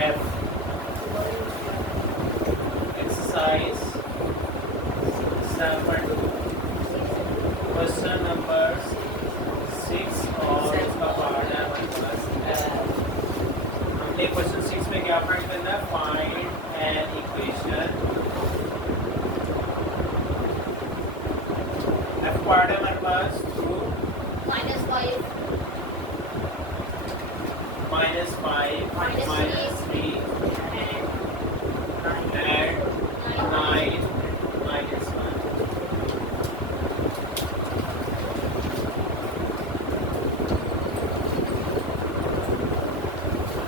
F. Exercise 7.2 question number 6 और इसका part है हमारे पास F. हमने क्वेश्चन 6 में क्या फाइंड करना है? Find an equation. F part है हमारे पास थ्रू -5 -5 -3 and and 9 -1.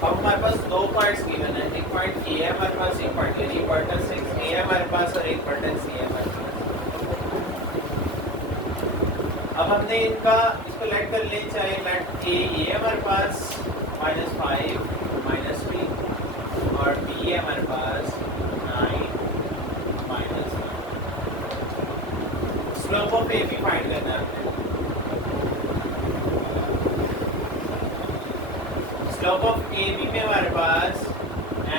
अब हमारे पास दो पार्ट्स गिवन है. एक पॉइंट ए है हमारे पास, एक पॉइंट यानी वर्टेक्स ए है हमारे पास और एक वर्टेक्स सी है हमारे पास. अब हमने इसको लेट कर ले, चाहे लेट ए ये है हमारे पास -5 -3 और बी है हमारे पास 9 -1. स्लोप ऑफ ए भी फाइंड करना है हमने. स्लोप ऑफ ए बी में हमारे पास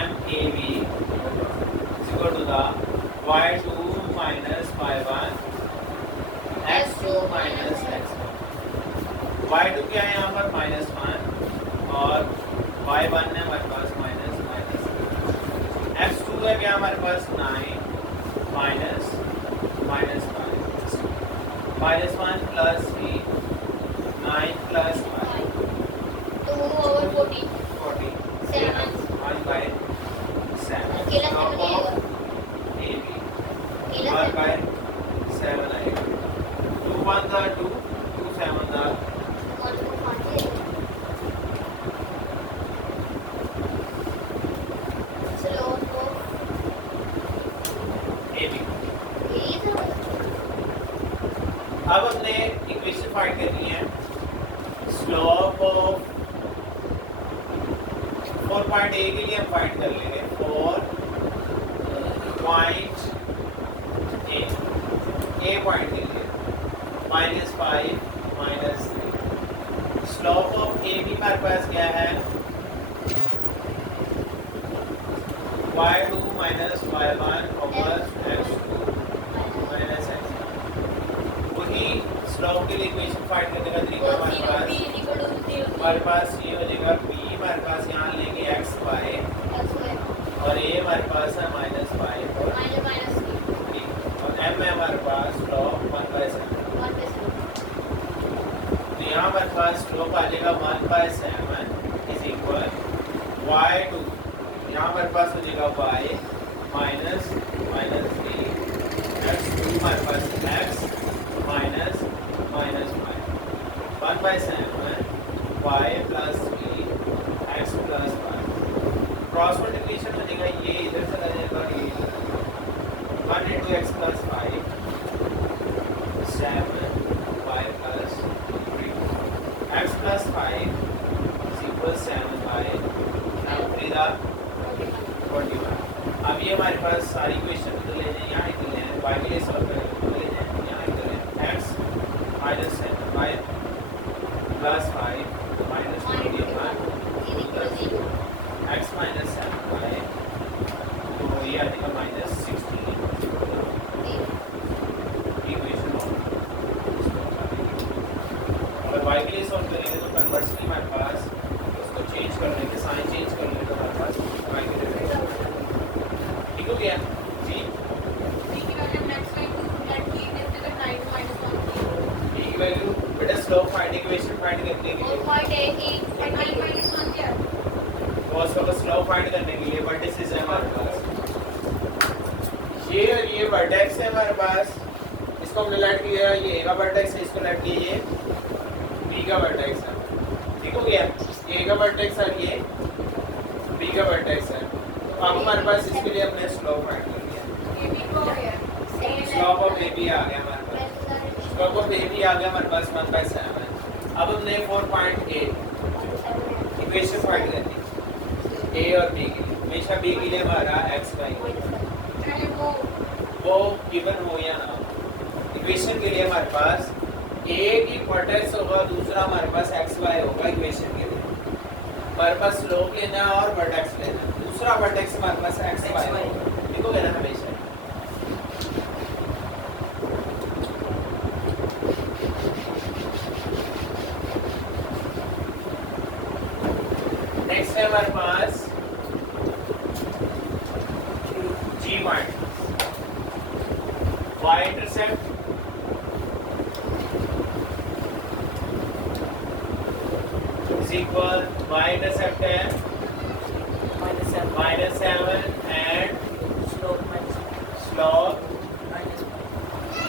M A B equal to the y2 - y1 x2 - x1. y2 क्या है यहाँ पर -1 और y1 है हमारे पास -1. x2 है क्या हमारे पास 9 -1 -1 प्लस 3 9 प्लस 1 2/14 40 7 1/7. अकेला Top कितना of आएगा? AB अकेला 1/7 आएगा. 2 1 the 2 2 7 the 1/5 slope of AB. ए था अब हमने इक्वेशन फाइंड करनी है. स्लोप ऑफ 4 ए के लिए हम फाइंड कर लेंगे. 4 पॉइंट ए पॉइंट के लिए -5 -3. स्लोप ऑफ ए भी हमारे पास क्या है? y2 - y1 over x2 - x1. वही स्लोप के लिए इक्वेशन फाइंड करने का तरीका हमारे पास ये हो जाएगा. b हमारे पास यहाँ लेंगे x y और a हमारे पास है -5 और 3 और m है हमारे पास स्लोप 1/7. तो यहाँ हमारे पास स्लोप आ जाएगा 1/7 इज इक्वल y2. यहाँ हमारे पास हो जाएगा y -3 x2 हमारे पास x -5 1/7 y plus 3 x plus 1. Cross multiplication हो जाएगा, ये इधर चला जाएगा, ये 1 into x plus 5 7 y plus 3 x plus 5 is equal 7y now 3 the 41. अब ये हमारे पास सारी इक्वेशन तो ले जाए यहाँ निकल जाए. y के लिए सॉल्व करेंगे तो ले जाए यहाँ निकल जाए. x minus 7y plus 5 minus 21 x minus 7y तो ये आ जाएगा -16 इक्वेशन ऑफ. अगर y के लिए सॉल्व करेंगे तो कन्वर्सली हमारे पास उसको चेंज कर लेंगे, साइन चेंज कर लेंगे तो हमारे पास y के लिए ठीक हो गया जी. b की वैल्यू बेटा स्लोप फाइंड इक्वेशन फाइंड करने के लिए कॉस का स्लोप फाइंड करने के लिए वर्टिसेस है हमारे पास. ये और ये वर्टेक्स है हमारे पास. इसको हमने लेट किया, ये a का वर्टेक्स है, इसको लेट किया ये b का वर्टेक्स है. ठीक हो गया. ये a का वर्टेक्स है, ये b का वर्टेक्स है. तो अब हमारे पास इसके लिए हमने स्लोप फाइंड कर लिया. स्लोप ऑफ a भी आ गया हमारे पास. स्लोप ऑफ a भी आ गया हमारे पास 1/7. अब हमने 4.8 इक्वेशन फाइंड करनी है a और b के लिए. हमेशा b के लिए हमारा x y वो गिवन हो या ना हो. इक्वेशन के लिए हमारे पास a की वर्टेक्स होगा, दूसरा हमारे पास x y होगा. इक्वेशन के लिए हमारे पास स्लोप लेना है और वर्टेक्स लेना है. दूसरा वर्टेक्स हमारे पास एक्स वाई लिखोगे ना हमेशा। नेक्स्ट है हमारे पास G point, Y intercept is equal, Y intercept है -7 एंड स्लोप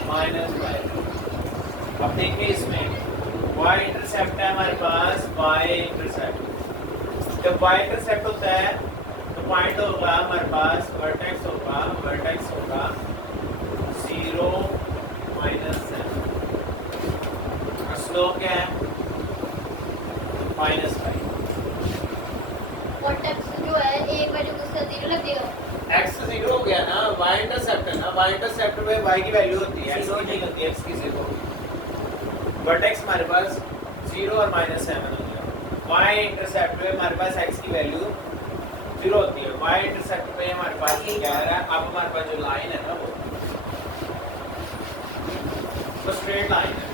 -5। अब देखिए इसमें y इंटरसेप्ट है हमारे पास, y इंटरसेप्ट। जब y इंटरसेप्ट होता है तो पॉइंट होगा हमारे पास, वर्टेक्स होगा 0 -7 और स्लोप क्या है -5। वर्टेक्स जो है एक वैल्यू उसका 0 लग जाएगा। x 0 हो गया ना, y इंटरसेप्ट है ना, y इंटरसेप्ट में y की वैल्यू होती है, x की नहीं होती है, x की 0। वर्टेक्स हमारे पास 0 और -7 हो गया। y इंटरसेप्ट में हमारे पास x की वैल्यू 0 होती है, y इंटरसेप्ट पे हमारे पास क्या है, अब हमारे पास जो लाइन है ना वो तो स्ट्रेट लाइन है,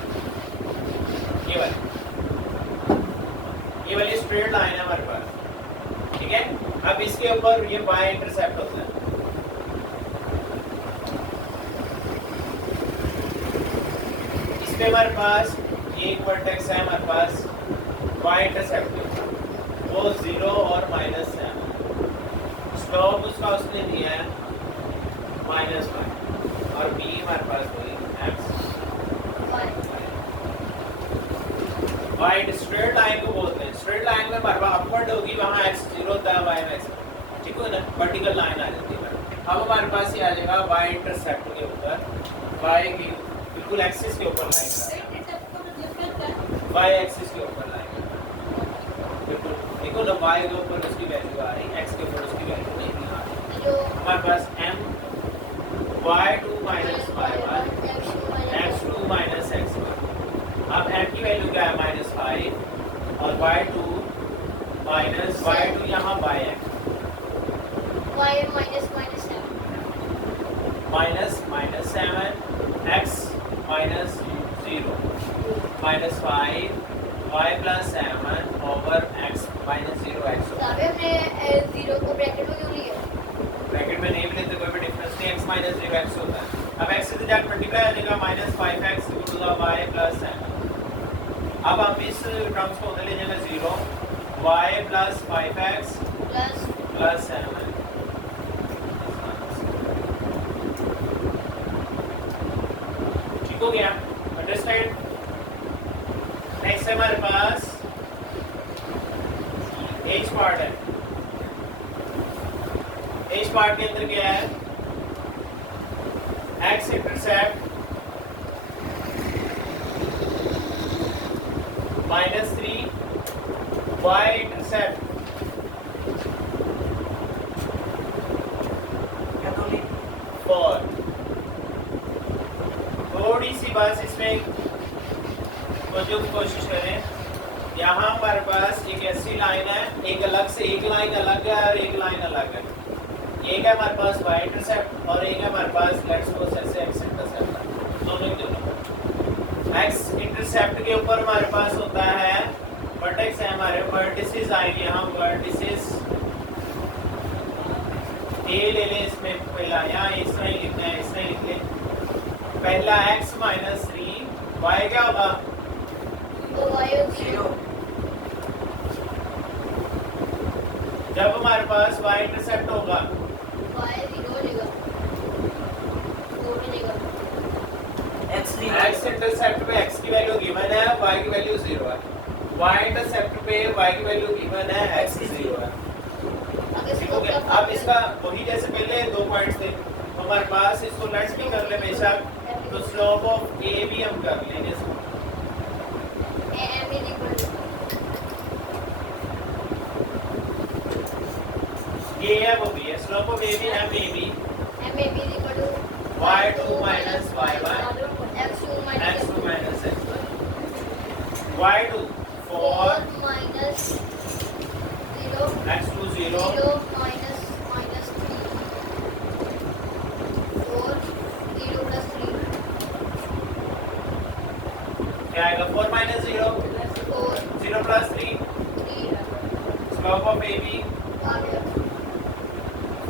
ये वाली स्ट्रेट लाइन है हमारे पास, ठीक है। अब इसके ऊपर ये y इंटरसेप्ट होता है, इस पे हमारे पास एक वर्टेक्स है हमारे पास y इंटरसेप्ट, वो 0 और -7, स्लोप उसका उसने दिया है -5 और b हमारे पास वही x y स्ट्रेट लाइन को बोलते हैं। स्ट्रेट लाइन में हमारे पास अपवर्ड होगी, वहाँ x 0 होता है, y में x, ठीक है ना, वर्टिकल लाइन आ जाती है। अब हमारे पास ये आ जाएगा y इंटरसेप्ट के ऊपर, y की बिल्कुल एक्सिस के ऊपर लाइन, y एक्सिस के ऊपर लाइन, बिल्कुल देखो ना, y के ऊपर उसकी वैल्यू आ रही, x के ऊपर उसकी वैल्यू नहीं आ रही। हमारे पास m y2 - y1 x2 - x1। अब m की वैल्यू क्या है -5 और y2 यहाँ y y -7 -7 x -0 -5 y + 7 over x -0 x। सारे हमने 0 को ब्रैकेट में क्यों लिया? ब्रैकेट में नहीं भी लेते कोई भी डिफरेंस नहीं, x -0 x होता है। अब x से जब मल्टीप्लाई हो जाएगा -5x y + 7। अब हम इस टर्म्स को उधर ले जाएंगे 0 y + 5x प्लस + 7। ठीक हो गया, अंडरस्टैंड। नेक्स्ट है हमारे पास एज पार्ट है। एज पार्ट के अंदर क्या है, x इंटरसेप्ट -3, y इंटरसेप्ट 4। थोड़ी सी बात इसमें कोशिश करें, यहाँ हमारे पास एक ऐसी लाइन है, एक अलग से एक लाइन अलग है और एक लाइन अलग है। एक है हमारे पास y इंटरसेप्ट और एक है हमारे पास लेट्स सपोज ऐसे x इंटरसेप्ट, दोनों ही दोनों। x इंटरसेप्ट के ऊपर हमारे पास होता है वर्टेक्स है, हमारे वर्टिसेस आएंगे, यहाँ वर्टिसेस a ले लें, इसमें पहला यहाँ इस तरह ही लिखना है, इस तरह लिख लें। पहला x -3, y क्या होगा तो y 0। जब हमारे पास y इंटरसेप्ट होगा y 0 लेगा, 4 लेगा। x इंटरसेप्ट पे x की वैल्यू गिवन है, y की वैल्यू 0 है। y इंटरसेप्ट पे y की वैल्यू गिवन है, x की 0 है। ठीक हो गया। अब इसका वही जैसे पहले दो पॉइंट्स थे, तो हमारे पास इसको लेट्स भी कर ले बेशक, तो स्लोप ऑफ a भी हम कर लेंगे इसको। m is equal to ये है वो भी है, स्लोप ऑफ a भी है, m a भी m a b is equal to y2 - y1 x2 x2 - x1 y2 4 minus 0 x2 0 0 minus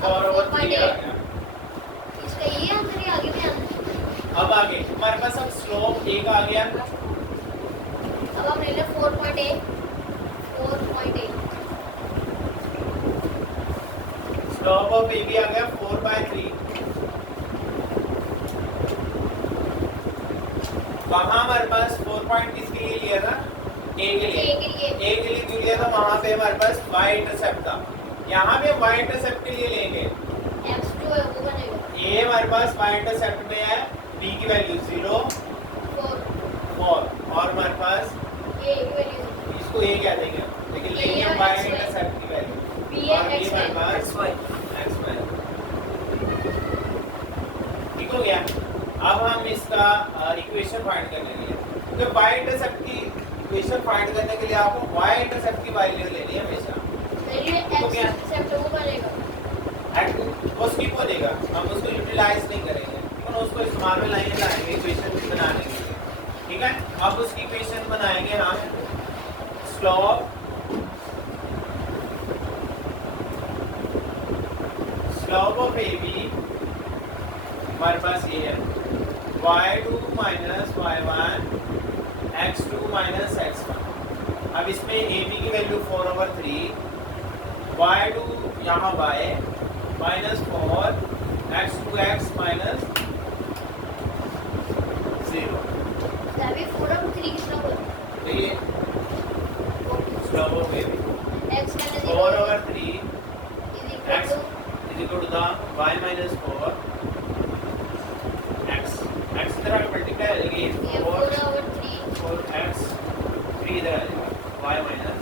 4/3 आ गया। इसका ये आंसर है, आगे भी आंसर। अब आगे हमारे पास अब स्लोप 1 आ गया। अब हम ले लें 4.8 स्लोप ऑफ ए भी आ गया 4/3। वहां हमारे पास 4 पॉइंट किसके लिए लिया था? ए के लिए। ए के लिए क्यों लिया था? वहां पे हमारे पास y इंटरसेप्ट था। यहाँ भी हम y इंटरसेप्ट के लिए लेंगे। x2 है वो बनेगा ए हमारे पास y इंटरसेप्ट में है, b की वैल्यू 0 4 और हमारे पास a की वैल्यू इसको a कह देंगे, लेकिन लेंगे हम y इंटरसेप्ट की वैल्यू b और है b x हमारे पास xy। ठीक हो गया। अब हम इसका इक्वेशन फाइंड करने के लिए, तो y इंटरसेप्ट की इक्वेशन फाइंड करने के लिए आपको y इंटरसेप्ट की वैल्यू लेनी है हमेशा। चलिए तो x क्या? इंटरसेप्ट वो बनेगा वो स्किप हो जाएगा, हम उसको यूटिलाइज नहीं करेंगे, लेकिन उसको इस्तेमाल में लाएंगे इक्वेशन बनाने के लिए। ठीक है, अब उसकी इक्वेशन बनाएंगे हम। स्लोप ऑफ ए बी हमारे पास ये है y2 minus y1 x2 minus x1। अब इसमें ए बी की वैल्यू 4/3, y2 यहाँ y minus 4 x2 x minus 0। अभी 4/3 कितना होगा? तो ये slope of A B x minus 4/3 is x is equal to the y minus 4 x इधर आके मल्टीप्लाई हो जाएगी 4x 3 इधर आ जाएगा y minus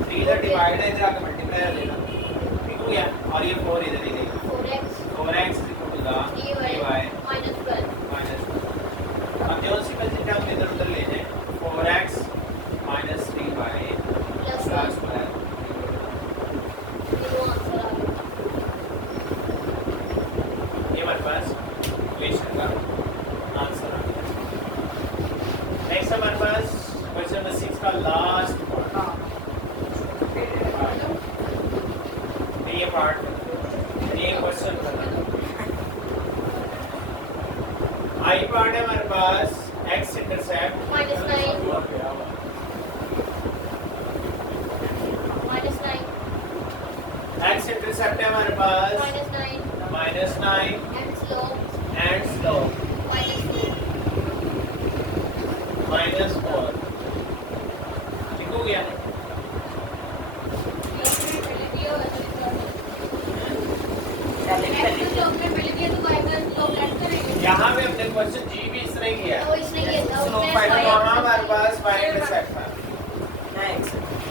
3 इधर डिवाइड है, इधर आके मल्टीप्लाई हो जाएगा। ठीक हो गया, और ये 4 इधर ही रहेगा 4x is equal to the 3y minus 12 minus 2। अब जो सिंपल सी टर्म इधर उधर ले जाएं 4x minus 3y plus plus 12। वो आंसर आ गया। ये हमारे पास इक्वेशन का आंसर आ गया। नेक्स्ट हमारे पास क्वेश्चन नंबर 6 का लास्ट ये पार्ट, ये क्वेश्चन आई पार्ट है हमारे पास x इंटरसेप्ट -9 x इंटरसेप्ट है हमारे पास -9 एंड स्लोप एंड स्लोप -4। ठीक हो गया। यहाँ पे हमने क्वेश्चन जी भी इस तरह ही किया। स्लोप फाइंड, वहाँ हमारे पास y इंटरसेप्ट था,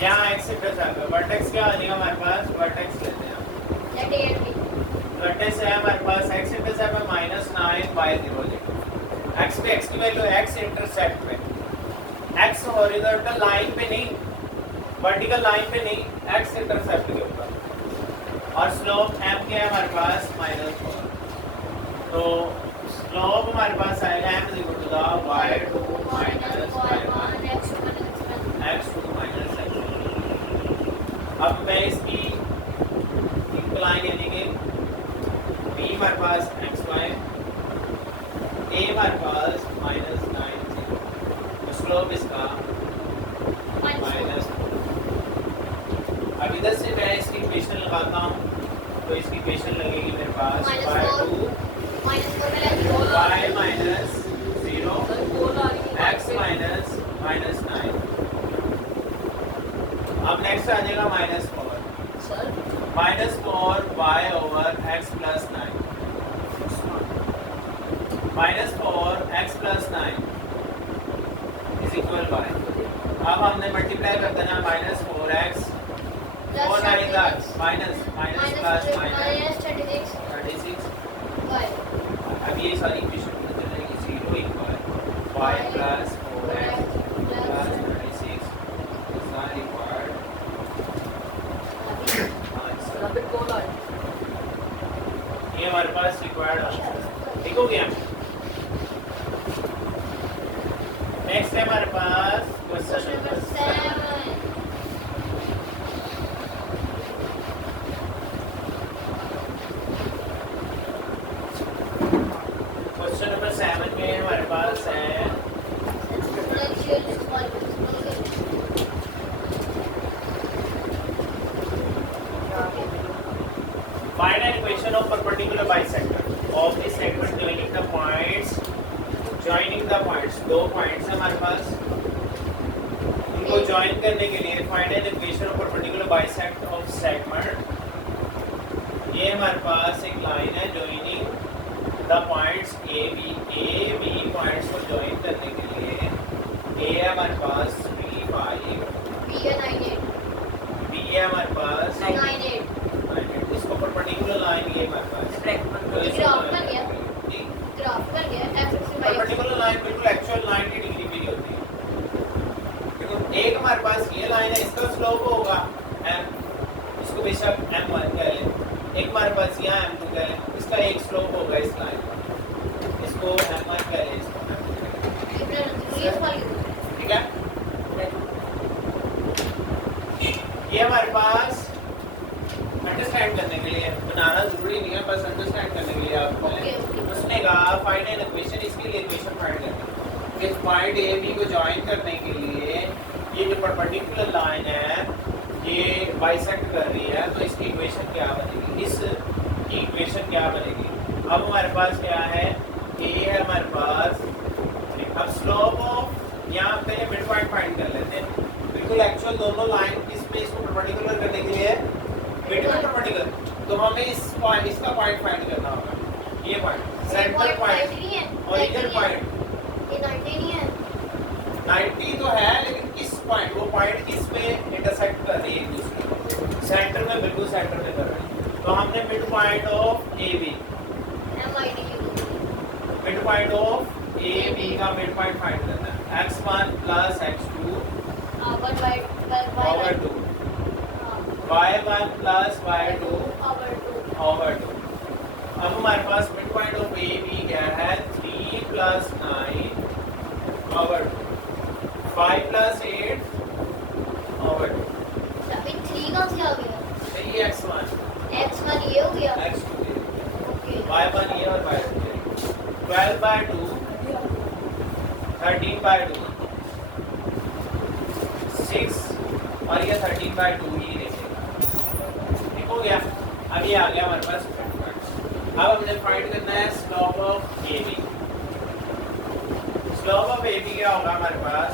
यहाँ x इंटरसेप्ट है। वर्टेक्स क्या आ जाएगा हमारे पास? वर्टेक्स लेते हैं। वर्टेक्स है हमारे पास x इंटरसेप्ट है -9 y0 लेंगे। x पे x की वैल्यू x इंटरसेप्ट पे, x हॉरिजॉन्टल लाइन पे नहीं, वर्टिकल लाइन पे नहीं, x इंटरसेप्ट के ऊपर। और स्लोप m क्या है हमारे पास? -4। तो स्लोप हमारे पास आएगा m is equal to the y2 minus y1 x2 minus x1। अब मैं इसकी इंक्लाइन यानी कि b हमारे पास xy, a हमारे पास -9 तो स्लोप इसका -4। अब इधर से मैं इसकी इक्वेशन लगाता हूँ, तो इसकी इक्वेशन लगेगी मेरे पास y2 y minus 0 x minus -9। अब नेक्स्ट आ जाएगा -4 y over x plus 9 -4 x plus 9 is equal y। अब हमने मल्टीप्लाई कर देना -4x 4 9 माइनस प्लस माइनस 36। अब ये सारी इक्वेशन कितने रहेगी? 0 equal y plus 4x plus 36 सारी रिक्वायर्ड आंसर। ये हमारे पास रिक्वायर्ड आंसर। ठीक हो गया। नेक्स्ट है हमारे पास question number 7। Equation of perpendicular bisector of the segment joining the points, दो पॉइंट्स हैं हमारे पास, उनको ज्वाइन करने के लिए find an equation of perpendicular bisector of segment. ये हमारे पास एक लाइन है joining the points A B points को ज्वाइन करने के लिए ए है हमारे पास 3 5, बी है 9 8, बी है हमारे पास 9 8, इसको परपेंडिकुलर लाइन ये हमारे पास ग्राफ बन गया, ग्राफ बन गया X axis Y axis. Perpendicular line बिल्कुल एक्चुअल 90 डिग्री की होती है। देखो एक हमारे पास ये लाइन है, इसका स्लोप होगा m, इसको बेशक m1 कह लें, एक हमारे पास यहाँ m2 कह लें, इसका एक स्लोप होगा इस लाइन का, इसको m1 कह लें, इसको m2 कह लें, ठीक है। ये हमारे पास अंडरस्टैंड करने के लिए बनाना जरूरी नहीं है, बस अंडरस्टैंड करने के लिए आपको उसने कहा फाइंड एन इक्वेशन, इसके लिए इक्वेशन फाइंड करनी है। इस पॉइंट ए बी को ज्वाइन करने के लिए ये जो परपेंडिकुलर लाइन है ये बाइसेक्ट कर रही है, तो इसकी इक्वेशन क्या बनेगी, इसकी इक्वेशन क्या बनेगी। अब हमारे पास क्या है, ए है हमारे पास, अब स्लोप ऑफ, यहाँ पहले मिड पॉइंट फाइंड कर लेते हैं, बिल्कुल एक्चुअल दोनों लाइन किस पे इसको परपेंडिकुलर करने के लिए मिड में परपेंडिकुलर, तो हमें इस पॉइंट, इसका पॉइंट फाइंड करना होगा, ये पॉइंट सेंटर पॉइंट और इधर पॉइंट ये 90 नहीं है, 90 तो है, लेकिन किस पॉइंट, वो पॉइंट किस पे इंटरसेक्ट कर रही है एक दूसरे को, सेंटर में, बिल्कुल सेंटर में कर रही है। तो हमने mid point of A B, mid point of A B का मिड पॉइंट फाइंड करना है, x1 plus x2 over 2, y1 plus y2 over 2। अब हमारे पास mid point of A B क्या है, 3 प्लस 9 ओवर 2, 5 प्लस 8 ओवर 2, अभी 3 कहाँ से आ गया, ये x1 x1 ये हो गया, x2 ओके y1 ये और y2 12 बाय 2 13 बाय 2 6 और ये 13 बाय 2 ही देखेगा, ठीक हो गया। अब ये आ गया हमारे पास। अब हमने फाइंड करना है slope of A B. Slope of A B क्या होगा हमारे पास,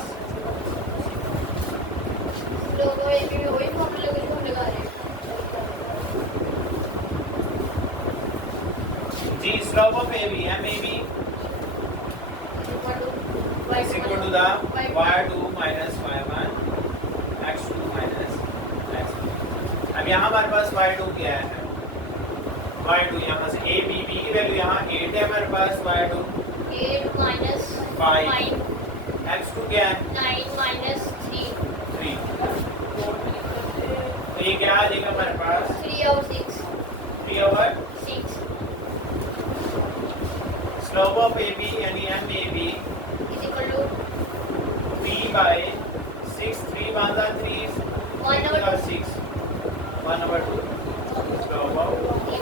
लोगों ये भी वही फॉर्मूला कुछ हम लगा रहे हैं, जी स्लोप ऑफ ए बी है, may be is equal to the y2 minus y1 x2 minus x1। अब यहाँ हमारे पास y2 क्या है, y2 यहाँ से a b b की वैल्यू यहाँ 8 है हमारे पास, y2 8 minus 5, x2 क्या है 9 minus 3 तो ये क्या आ जाएगा हमारे पास 3 over 6 3 over 6 slope of A B यानी M A B is equal to 3 by 6, 3 बांधा 3 1 over 6 1 over 2 स्लोप ऑफ। 2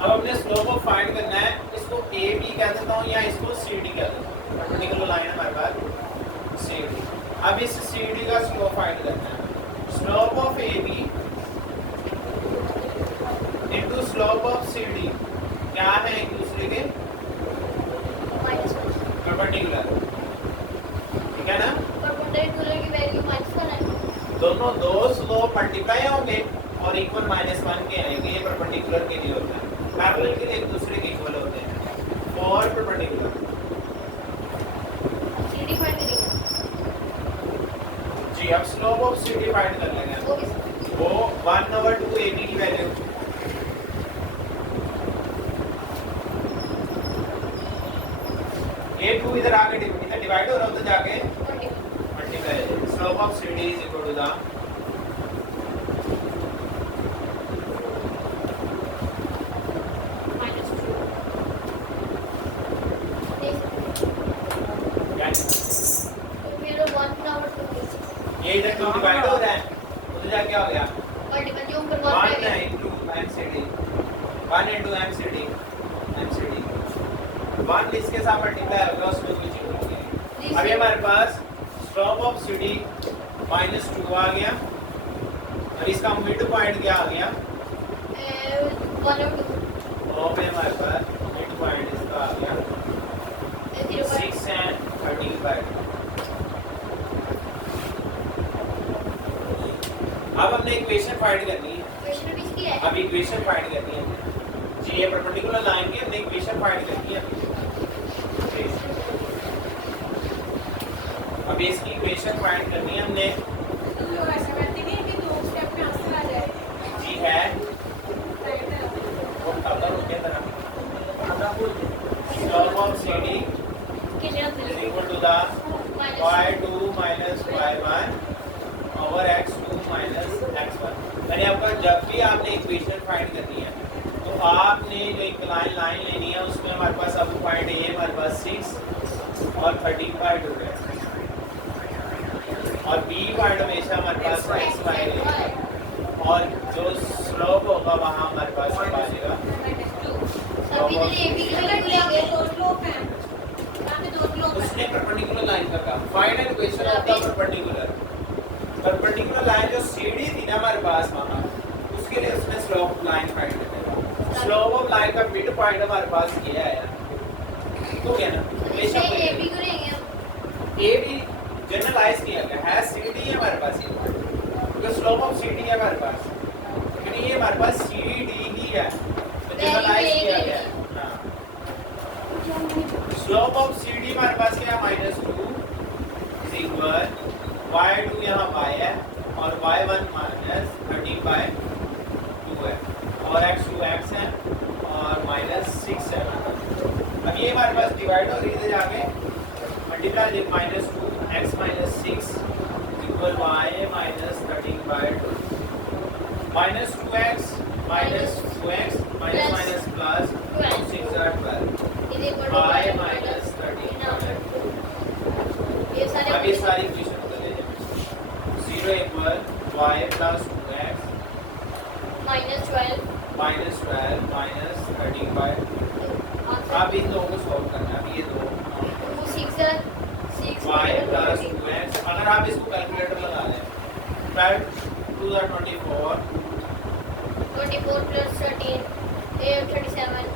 अब हमने स्लोप ऑफ फाइंड करना है, इसको ए बी कह देता हूँ या इसको सी डी कह देता हूँ, पर्टिकुलर लाइन है हमारे पास सी डी। अब इस सी डी का स्लोप फाइंड करना है, slope of A B into slope of C D क्या है एक दूसरे के minus 1 परपेंडिकुलर, ठीक है ना। परपेंडिकुलर की वैल्यू माइनस 1 है, दोनों दो स्लोप मल्टीप्लाई होंगे और इक्वल -1 के आएंगे, ये परपेंडिकुलर के लिए होता है, पैरेलल के लिए एक दूसरे के इक्वल होते हैं और परपेंडिकुलर। CD फाइंड करेंगे जी अब slope of C D find कर लेंगे, वो भी वो 1 over 2 ए बी की वैल्यू, ये 2 इधर आके इधर डिवाइड हो रहा है, उधर जाके 20 multiply, slope of C D is equal to the minus 2 तो फिर 1 over 2 ये इधर 2 डिवाइड हो रहा है, उधर जाके क्या हो गया मल्टीपल जो ऊपर 1 1 है into MCD 1 into MCD 1 इसके साथ मल्टीप्लाई होगा, उसमें कोई चीज नहीं है। अभी हमारे पास स्लोप ऑफ CD -2 आ गया और इसका मिड पॉइंट क्या आ गया 1 और 2 ओ में हमारे पास मिड पॉइंट इसका आ गया 6 एंड 13 बाय 2। अब हमने इक्वेशन फाइंड करनी है। क्वेश्चन भी इसकी है। अब इक्वेशन फाइंड करनी है जी, ये परपेंडिकुलर लाइन की हमने इक्वेशन फाइंड करनी है। अब इसकी इक्वेशन फाइंड करनी है हमने तुम लोग ऐसा करते नहीं कि 2 स्टेप में आंसर आ जाए। जी है राइट है। वो अगर के तरह log of CD कितने आते is हैं? equal to the y2 minus y1 over x2 minus x1। यानी आपका जब भी आपने इक्वेशन फाइंड करनी है तो आपने जो एक लाइन लेनी है उसमें हमारे पास अब पॉइंट ए हमारे पास 6 और 13/2 है और बी पॉइंट हमेशा हमारे पास x y है और जो स्लोप होगा वहाँ हमारे पास आ जाएगा अभी तो ये भी अगर कर यहाँ पे लेंगे। 2 स्लोप हैं, यहाँ पे 2 स्लोप हैं। उसने परपेंडिकुलर लाइन का काम find and equation of the perpendicular line जो सीडी थी ना हमारे पास वहाँ उसके लिए उसने स्लोप लाइन फाइंड करना है। स्लोप ऑफ लाइन का मिड पॉइंट हमारे पास ये आया तो क्या ना हमेशा ये भी करेंगे हम। ए भी जनरलाइज किया गया है सीडी है हमारे पास ये तो स्लोप ऑफ सीडी है हमारे पास यानी ये हमारे पास सीडी ही है तो जनरलाइज किया गया है हाँ स्लोप ऑफ सीडी हमारे पास क्या है -2 इज इक्वल y2 यहाँ y है और y1 माइनस 13/2 है और x2 x है और -6 है। अब ये हमारे पास डिवाइड हो रही है जाके multiply with -2 x - 6 equal y - 13/2 -2x -2x minus plus 6 are 12 इधर पर y minus 13 ये सारे अब ये सारी इक्वेशन बदल ले जाए 0 equal y plus 2x -12 minus 12 minus 13/2। अब इन दोनों को सॉल्व करना है। अब ये दो 6 y plus 2x अगर आप इसको कैलकुलेटर लगा लें 12 2 24 24 plus 13 37